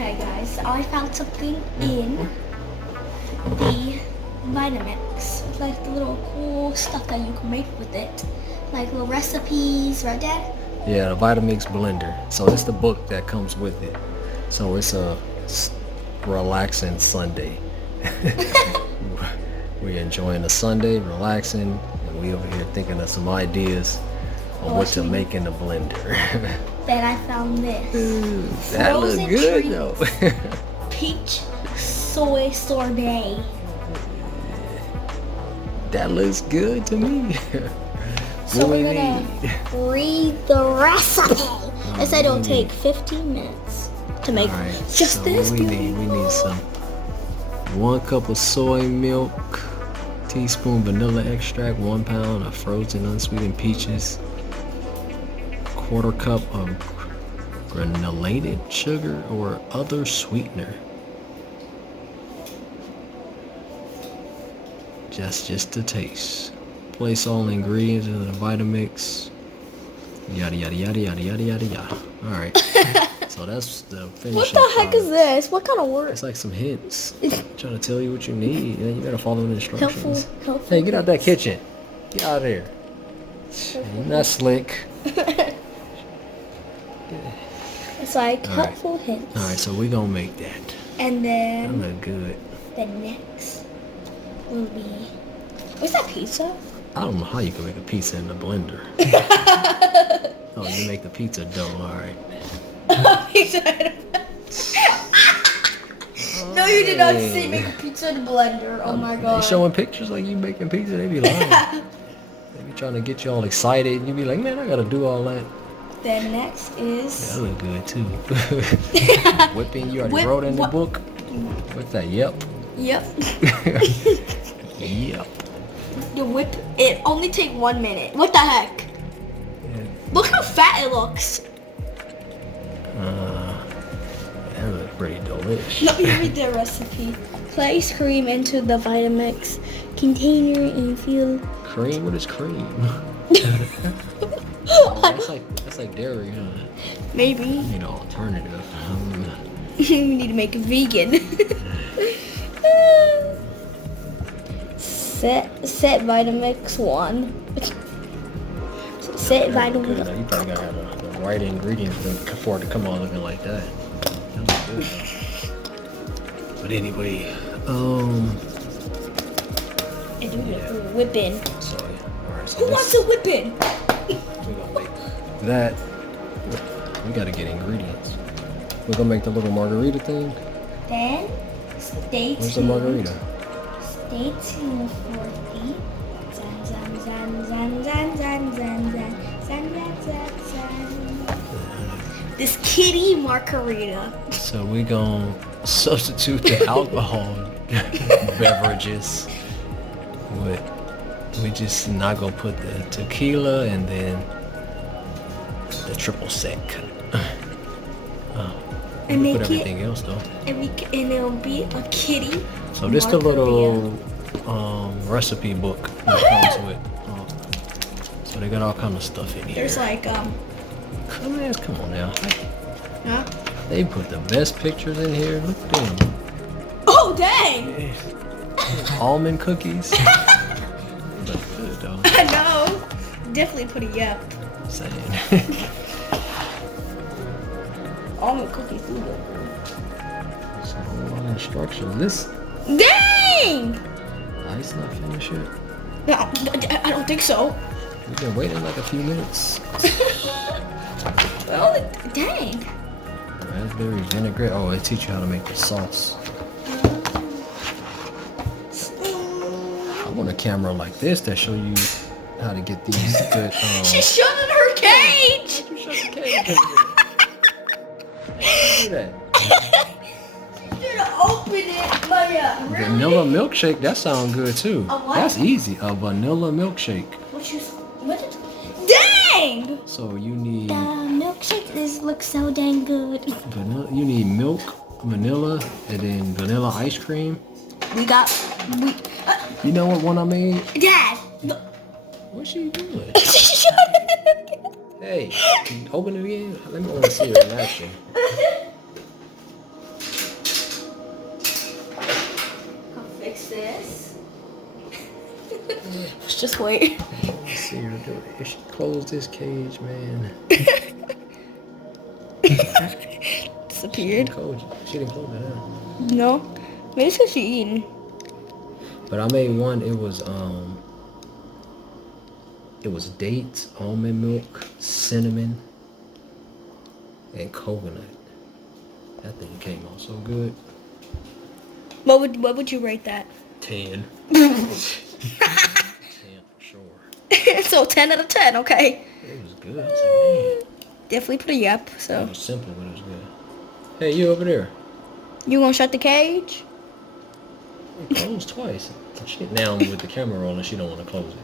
Okay, guys, so I found something in the vitamix. It's like the little cool stuff that you can make with it. Like little recipes, right, Dad? Yeah, the Vitamix blender. So it's the book that comes with it. So it's a relaxing Sunday. We're enjoying a Sunday, relaxing, and we over here thinking of some ideas on what to make in the blender. Then I found this. Ooh, that looks Frozen good treats. though. Peach soy sorbet. That looks good to me. So What we we're gonna need? read the recipe. It said it'll take 15 minutes to make Alright, just so this. we need some 1 cup of soy milk, teaspoon vanilla extract, 1 pound of frozen unsweetened peaches, 1/4 cup of granulated sugar or other sweetener. Just to taste. Place all ingredients into the Vitamix. Yada yada yada yada yada yada yada. All right. So that's the finishing. What the heck is product. this? What kind of work? It's like some hints. Trying to tell you what you need. And you gotta follow the instructions. Helpful. Hey, get out that kitchen. Get out of there. You're not slick. It's like All right. helpful hints. All right, so we gonna make that. And That then look good. the next will be. What's that pizza? I don't know how you can make a pizza in the blender. Oh, you make the pizza dough. All right. No, you did not say make a pizza in a blender. Oh my god. They showing pictures like you making pizza. They be lying. They be trying to get you all excited. And you be like, man, I gotta do all that. Then next is. That look good too. Whipping, you already wrote in the book. What's that? Yep. Yep. Yep. The whip. It only take 1 minute. What the heck? Look how fat it looks. That looks pretty delicious. Let me read the recipe. Place cream into the Vitamix container and fill. Cream? What is cream? That's like dairy, huh? Maybe. You need an alternative. We need to make it vegan. Set Vitamix 1. Set Good. Vitamix. You probably gotta have the right ingredients for it to come out looking like that. That looks good. But anyway, And do the whipping. so alright, so Who wants a whipping? we're gonna make that. We gotta get ingredients. We're gonna make the little margarita thing. Then stay tuned. Where's the margarita? Stay tuned for the zan zan zan zan zan zan zan zan zan zan zan. This kitty margarita. So we gonna substitute the alcohol beverages with. We just not gonna put the tequila and then the triple sec. And We'll make put everything it, else though. and it'll be a kitty. So this the little margarita. recipe book that comes with. So they got all kind of stuff in here. There's like Come on now. huh? They put the best pictures in here. Look at them. Oh dang! Almond cookies. They look good though. I know. Definitely put a yep. Saying. Almond cookies do look good. There's a whole lot of instructions. This Dang! ice not finished yet. No, I don't think so. We've been waiting like a few minutes. Oh, dang. Raspberry vinaigrette. Oh, they teach you how to make the sauce. I want a camera like this that show you how to get these good. She's shutting her cage. You shut the cage. Do that. You're gonna open it, Maya. Really? Vanilla milkshake. That sounds good too. A what? That's easy. A vanilla milkshake. What? Dang! So you need The milkshake looks so dang good. vanilla. You need milk, vanilla, and then vanilla ice cream. We. You know what one I made? Dad. No. What's she doing? Shut it. Hey, can you open it again? Let me want to see it in action. Just wait. Let's see her do it. If she closed this cage, man. Disappeared. She didn't close it out. No. Maybe it's because she eating. But I made one. It was dates, almond milk, cinnamon, and coconut. That thing came out so good. What would you rate that? 10. 10 for sure. So 10 out of 10, okay. It was good. I was like, man. Definitely put a yep, so. It was simple, but it was good. Hey, you over there. You gonna shut the cage? It closed twice. Now with the camera rolling, she don't want to close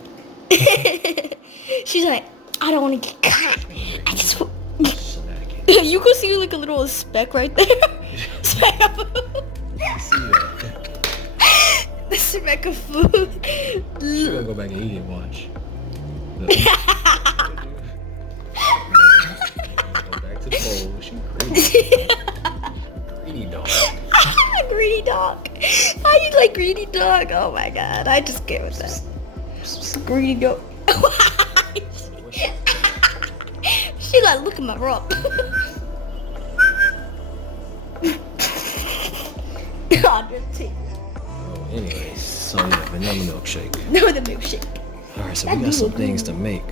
it. She's like, I don't want to get caught. I just Snack it. You can see like a little speck right there. See that? The speck of food. She gonna go back and eat it, watch. Go back to the bowl. She greedy. Greedy dog. Greedy dog. How you like greedy dog? Oh my god, I just can't with that. Greedy dog. She like, look at my rock. God, Anyways, so yeah, vanilla milkshake. No, the milkshake. Alright, so we got some things to make.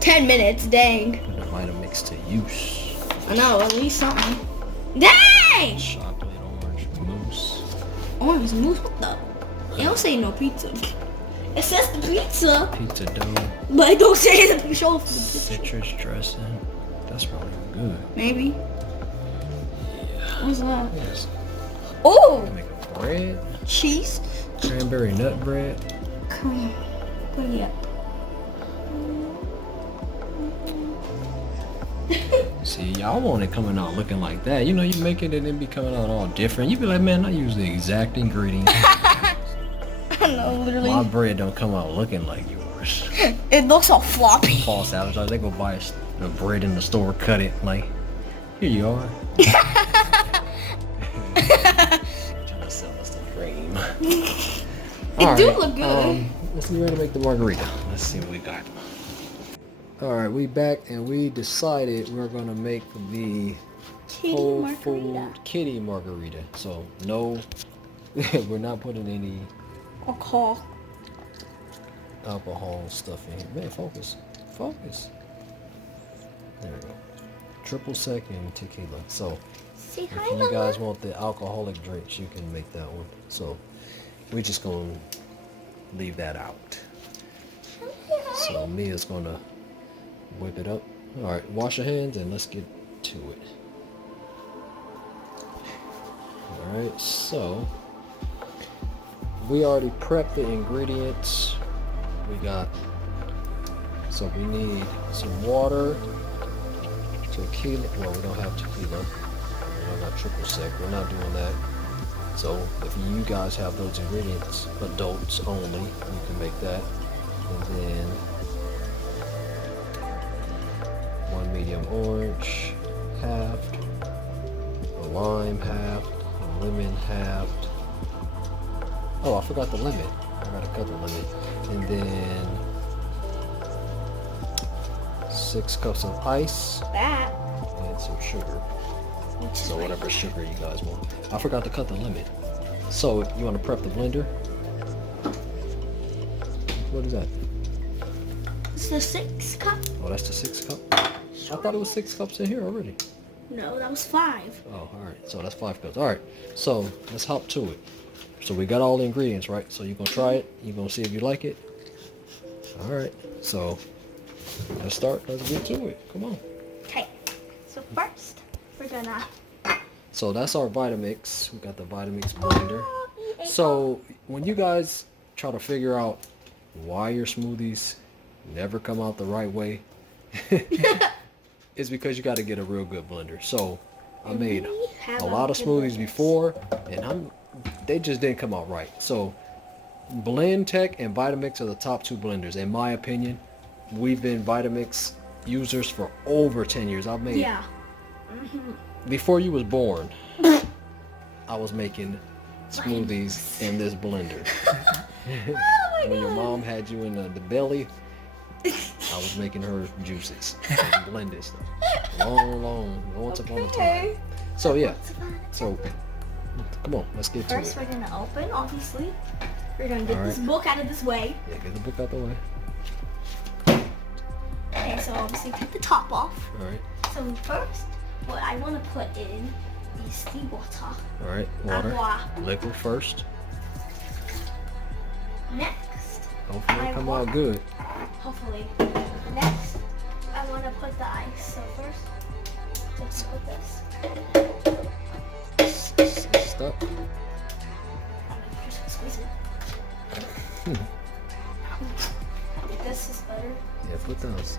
10 minutes, dang. Put the Vitamix to use. I know, at least something. Dang! Chocolate orange mousse. Orange mousse? What the? It don't say no pizza. It says the pizza, Pizza dough. but it don't say the show for the pizza. Citrus dressing. That's probably good. Maybe. Yeah. What's that? Yes. Oh! Make a bread. Cheese. Cranberry nut bread. Come put it up. See, y'all want it coming out looking like that. You know, you make it and it be coming out all different. You be like, man, I use the exact ingredients. I know, literally. My bread don't come out looking like yours. It looks all floppy. False advertising. They go buy the bread in the store, cut it. Like, here you are. Trying to sell us the dream. It do look good. Let's get ready to make the margarita. Let's see what we got. Alright, we back and we decided we're gonna make the Kitty whole margarita. food kitty margarita. So no, we're not putting any alcohol stuff in here. Man, focus. There we go. Triple sec and tequila. So Say if hi, you Mama. guys want the alcoholic drinks, you can make that one. So we're just gonna leave that out. So Mia's gonna whip it up. Alright, wash your hands and let's get to it. Alright, so we already prepped the ingredients. So we need some water, tequila. Well, we don't have tequila. We don't got triple sec. We're not doing that. So if you guys have those ingredients, adults only, you can make that. And then one medium orange, halved, a lime halved, a lemon halved. Oh, I forgot the lemon. I gotta cut the lemon. And then 6 cups of ice That. and some sugar. So whatever sugar you guys want. I forgot to cut the lemon. So you want to prep the blender? What is that? It's the 6 cup. Oh, that's the 6 cup? I thought it was 6 cups in here already. No, that was 5. Oh, alright. So that's 5 cups. Alright. So let's hop to it. So we got all the ingredients, right? So you're going to try it. You're going to see if you like it. Alright. So let's start. Let's get to it. Come on. Okay. So first, we're gonna. So that's our Vitamix. We got the Vitamix blender. So when you guys try to figure out why your smoothies never come out the right way, it's because you got to get a real good blender. So I made a lot of smoothies before, and they just didn't come out right. So Blend Tech and Vitamix are the top 2 blenders, in my opinion. We've been Vitamix users for over 10 years. I've made before you was born. I was making smoothies in this blender. Oh my my when your God. mom had you in the belly, I was making her juices and blended stuff. Once upon a time. So yeah, so come on, let's get to First, it. we're gonna open, obviously. We're gonna get this Alright. book out of this way. Yeah, get the book out the way. Okay, so obviously take the top off. All right, So first, what I want to put in is the water. all right, water, Agua. liquid first. Next, Hopefully I it come want- out good. hopefully. Next, I want to put the ice. So first, just put this. It's stuck. Just squeeze it. This is better. Yeah, put those.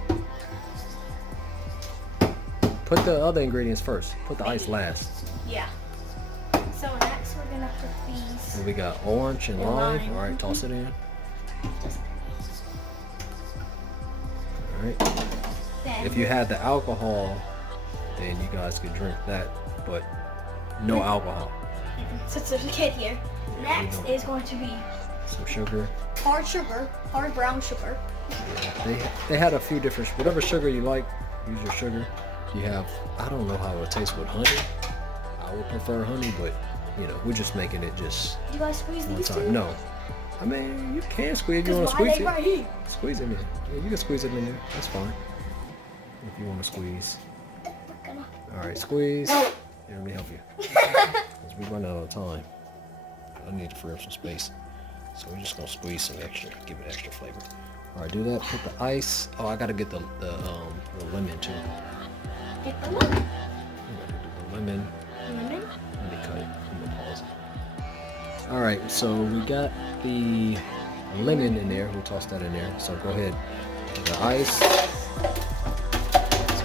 Put the other ingredients first. Put the ice last. Yeah. So next, we're gonna put these. What we got? Orange and And lime. lime. All right, toss it in. Just All right. then. If you had the alcohol, then you guys could drink that, but no alcohol. So it's a kid here. Next we know. is going to be Some sugar. hard brown sugar. They had a few different, whatever sugar you like, use your sugar. You have, I don't know how it tastes with honey. I would prefer honey, but you know, we're just making it just Do you guys squeeze one these time. two? No. I mean, you can squeeze if you want Because to why squeeze they it. right here? Squeeze it in. Yeah, you can squeeze it in there. That's fine. If you want to squeeze. We're gonna- All right, squeeze. Here, let me help you. Because we run out of time. I need to free up some space. So we're just gonna squeeze some extra, give it extra flavor. All right, do that. Put the ice. Oh, I gotta get the lemon too. Get the lemon. I gotta do the lemon. Lemon. Let me cut it. I'm gonna pause it. All right, so we got the lemon in there. We'll toss that in there. So go ahead. The ice. So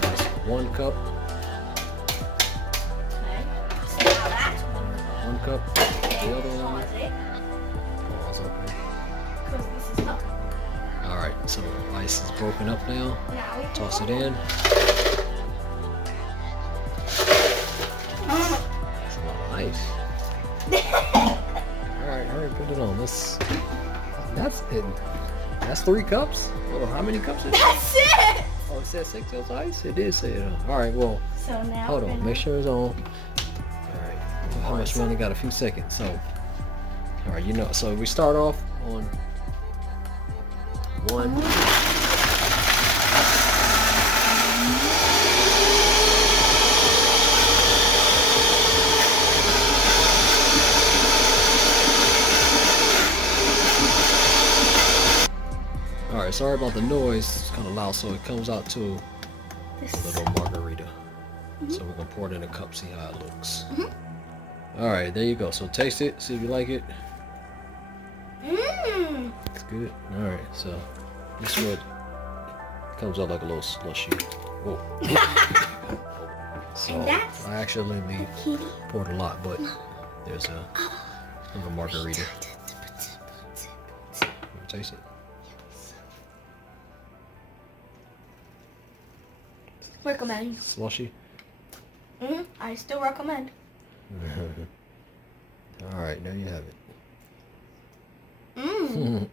that's 1 cup. Okay. So now that's 1 cup. The other one. Pause it. Pause, okay. Because this is stuck. All right, so ice is broken up now. Now we Toss it in. That's a lot of ice. All right, hurry, put it on. That's it. That's 3 cups. Oh, how many cups is it? That's it. Oh, it said 6 ounce ice. It did say it. All right, well, So now. hold we're on. gonna- Make sure it's on. All right. How much? We only got a few seconds. So, all right, you know. So we start off on 1. All right, sorry about the noise. It's kind of loud, so it comes out to a This. little margarita. So we're gonna pour it in a cup, see how it looks. All right, there you go. So taste it, see if you like it. Mmm. It's good. All right, so this is what comes out like a little slushy. Whoa. So And that's I actually Kitty. poured a lot, but there's a margarita. Taste it. Recommend. Slushy. I still recommend. All right, there you have it. Mmm.